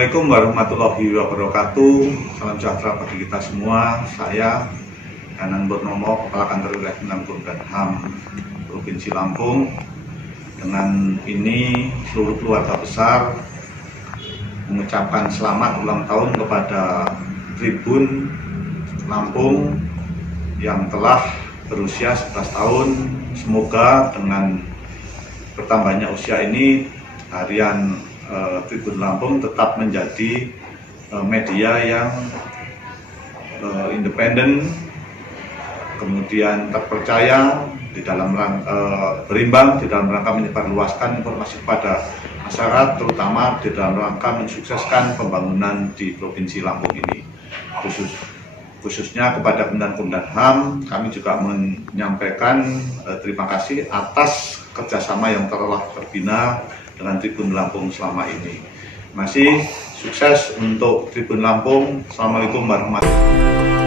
Assalamualaikum warahmatullahi wabarakatuh. Salam sejahtera bagi kita semua. Saya Danang Purnomo, Kepala Kantor Wilayah Kemenkumham dan HAM Provinsi Lampung. Dengan ini seluruh keluarga besar mengucapkan selamat ulang tahun kepada Tribun Lampung yang telah berusia 11 tahun. Semoga dengan bertambahnya usia ini harian Tribun Lampung tetap menjadi media yang independen, kemudian terpercaya di dalam berimbang di dalam rangka menyebarluaskan informasi kepada masyarakat, terutama di dalam rangka mensukseskan pembangunan di Provinsi Lampung ini. Khususnya kepada Kemenkumham dan HAM, kami juga menyampaikan terima kasih atas kerjasama yang telah terbina dengan Tribun Lampung selama ini. Masih sukses untuk Tribun Lampung. Assalamualaikum warahmatullahi wabarakatuh.